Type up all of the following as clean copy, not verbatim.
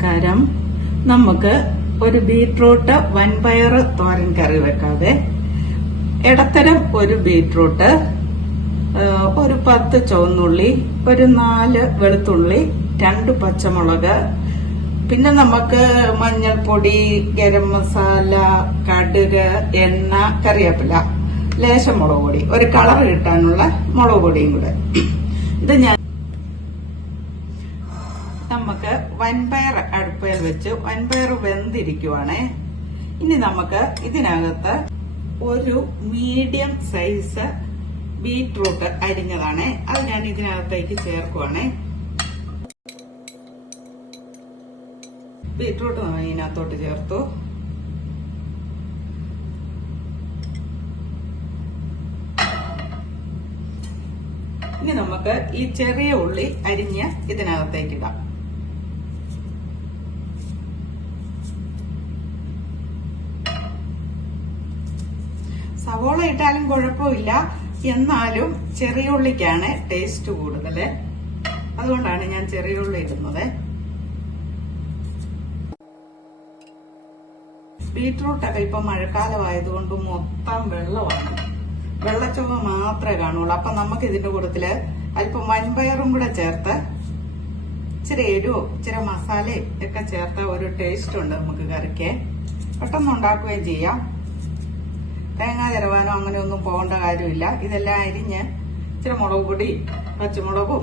നമസ്കാരം. നമുക്ക് ഒരു ബീട്രൂട്ട് വൻപയർ തോരൻ കറി വെക്കാതെ ഇടത്തരം ഒരു ബീട്രൂട്ട്, ഒരു 10 ചുവന്നുള്ളി, ഒരു 4 വെളുത്തുള്ളി, 2 പച്ചമുളക്, പിന്നെ നമുക്ക് മഞ്ഞൾപ്പൊടി, ഗരം മസാല, കടുക്, എണ്ണ, കറിവേപ്പില, ലേശം മുളക് പൊടി, ഒരു കളർ കിട്ടാനുള്ള മുളക് പൊടിയും കൂടെ. ഇത് നമുക്ക് വൻപയർ അടുപ്പയിൽ വെച്ച് വൻപയർ വെന്തിരിക്കുവാണേ. ഇനി നമുക്ക് ഇതിനകത്ത് ഒരു മീഡിയം സൈസ് ബീട്രൂട്ട് അരിഞ്ഞതാണ്, അത് ഞാൻ ഇതിനകത്തേക്ക് ചേർക്കുവാണേ. ബീട്രൂട്ട് ഇതിനകത്തോട്ട് ചേർത്തു. ഇനി നമുക്ക് ഈ ചെറിയ ഉള്ളി അരിഞ്ഞ് ഇതിനകത്തേക്ക് ഇടാം. സവോള ഇട്ടാലും കുഴപ്പമില്ല, എന്നാലും ചെറിയ ഉള്ളിക്കാണ് ടേസ്റ്റ് കൂടുതല്, അതുകൊണ്ടാണ് ഞാൻ ചെറിയ ഉള്ളി ഇടുന്നത്. ബീട്രൂട്ടൊക്കെ ഇപ്പൊ മഴക്കാലം ആയതുകൊണ്ട് മൊത്തം വെള്ളമാണ്, വെള്ളച്ചുവ മാത്രമേ കാണുള്ളൂ. അപ്പൊ നമുക്ക് ഇതിന്റെ കൂട്ടത്തില് അല്പം വൻപയറും കൂടെ ചേർത്ത് ഇച്ചിരി എരിവും ഇച്ചിരി മസാലയും ഒക്കെ ചേർത്ത ഒരു ടേസ്റ്റ് ഉണ്ട് നമുക്ക് കറിക്ക്. പെട്ടെന്ന് ഉണ്ടാക്കുകയും ചെയ്യാം. തേങ്ങ ചിരവാനോ അങ്ങനെ ഒന്നും പോകേണ്ട കാര്യമില്ല. ഇതെല്ലാം അരിഞ്ഞ് ഇച്ചിരി മുളക് പൊടി, പച്ചമുളകും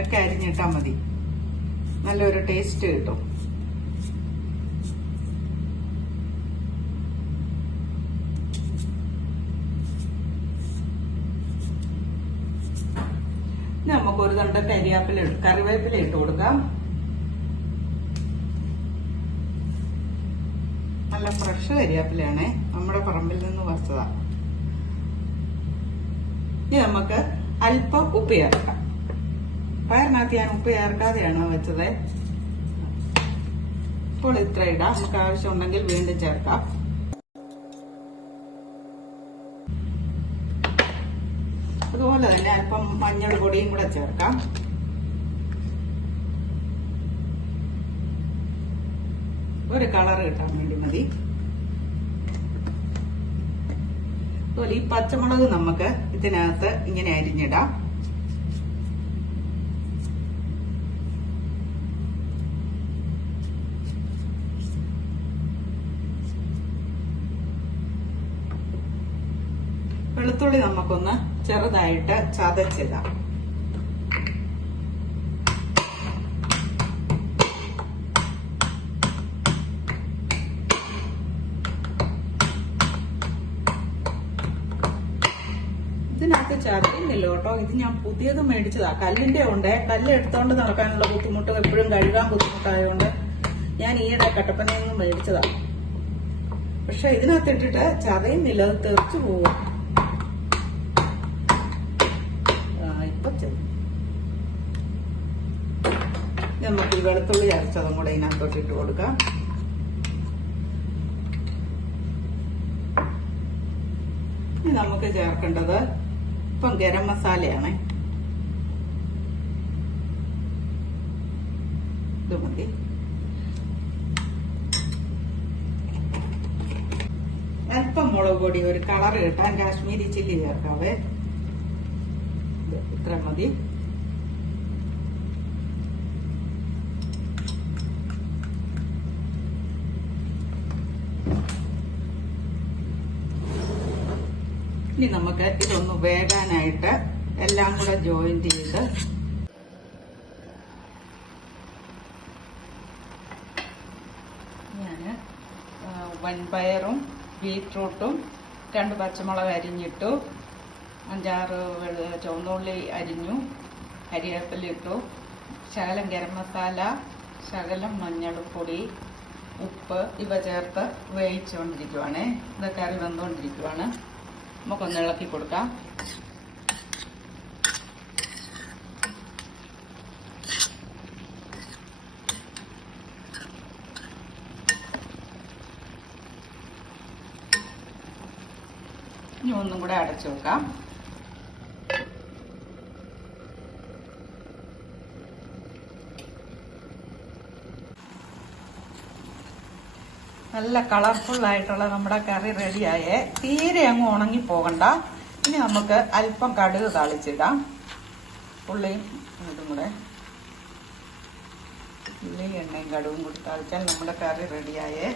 ഒക്കെ അരിഞ്ഞിട്ടാൽ മതി, നല്ലൊരു ടേസ്റ്റ് കിട്ടും. നമുക്ക് ഒരു തണ്ട് കറിവേപ്പില ഇട്ട് കൊടുക്കാം. നല്ല ഫ്രഷ് കരിവേപ്പിലയാണേ, നമ്മുടെ പറമ്പിൽ നിന്ന് വച്ചതാ. ഇനി നമുക്ക് അല്പം ഉപ്പ് ചേർക്കാം. പയറിനകത്ത് ഞാൻ ഉപ്പ് ചേർക്കാതെയാണ് വെച്ചത്. ഇപ്പോൾ ഇത്ര ഇടാം, നമുക്ക് ആവശ്യമുണ്ടെങ്കിൽ വീണ്ടും ചേർക്കാം. അതുപോലെ തന്നെ അല്പം മഞ്ഞൾ പൊടിയും കൂടെ ചേർക്കാം. ഒരു കളർ കിട്ടാൻ വേണ്ടി മതി. അതുപോലെ ഈ പച്ചമുളക് നമുക്ക് ഇതിനകത്ത് ഇങ്ങനെ അരിഞ്ഞിടാം. വെളുത്തുള്ളി നമുക്കൊന്ന് ചെറുതായിട്ട് ചതച്ചിടാം. ഇതിനകത്ത് ചതയുന്നില്ല കേട്ടോ, ഇത് ഞാൻ പുതിയത് മേടിച്ചതാ. കല്ലിന്റെ ഉണ്ട്, കല്ല് എടുത്തോണ്ട് നടക്കാനുള്ള ബുദ്ധിമുട്ട്, എപ്പോഴും കഴുകാൻ ബുദ്ധിമുട്ടായതുകൊണ്ട് ഞാൻ ഈയിടെ കട്ടപ്പനയിൽ നിന്ന് മേടിച്ചതാ. പക്ഷെ ഇതിനകത്ത് ഇട്ടിട്ട് ചതയുന്നില്ല, അത് തെറിച്ചു പോകും. നമുക്ക് ഈ വെളുത്തുള്ളി അരച്ചതും കൂടെ ഇതിനകത്തോട്ട് ഇട്ട് കൊടുക്കാം. ഇനി നമുക്ക് ചേർക്കേണ്ടത് ഇപ്പം ഗരം മസാലയാണ്. ഇത് മതി. അല്പം മുളക് പൊടി, ഒരു കളർ കിട്ടാൻ കാശ്മീരി ചില്ലി ചേർക്കാവേ. ഇത്ര മതി. ഇനി നമുക്ക് ഇതൊന്ന് വേകാനായിട്ട് എല്ലാം കൂടെ ജോയിന്റ് ചെയ്ത് ഞാൻ വൻപയറും ബീട്രൂട്ടും 2 പച്ചമുളക് അരിഞ്ഞിട്ടു, 5-6 ചുവന്നുള്ളി അരിഞ്ഞു, കരിവേപ്പില ഇട്ടു, ശകലം ഗരം മസാല, ശകലം മഞ്ഞൾപ്പൊടി, ഉപ്പ് ഇവ ചേർത്ത് വേവിച്ചുകൊണ്ടിരിക്കുവാണേ. ഇത് കറി വെന്തുകൊണ്ടിരിക്കുവാണ്. നമുക്കൊന്ന് ഇളക്കി കൊടുക്കാം. ഇനി ഒന്നും കൂടെ അടച്ചു വെക്കാം. നല്ല കളർഫുൾ ആയിട്ടുള്ള നമ്മുടെ കറി റെഡിയായേ. തീരെ അങ്ങ് ഉണങ്ങി പോകണ്ട. ഇനി നമുക്ക് അല്പം കടുക് താളിച്ചിടാം. ഉള്ളിയും ഇതും കൂടെ, ഉള്ളിയും എണ്ണയും കടുകും കൂടി താളിച്ചാൽ നമ്മുടെ കറി റെഡിയായേ.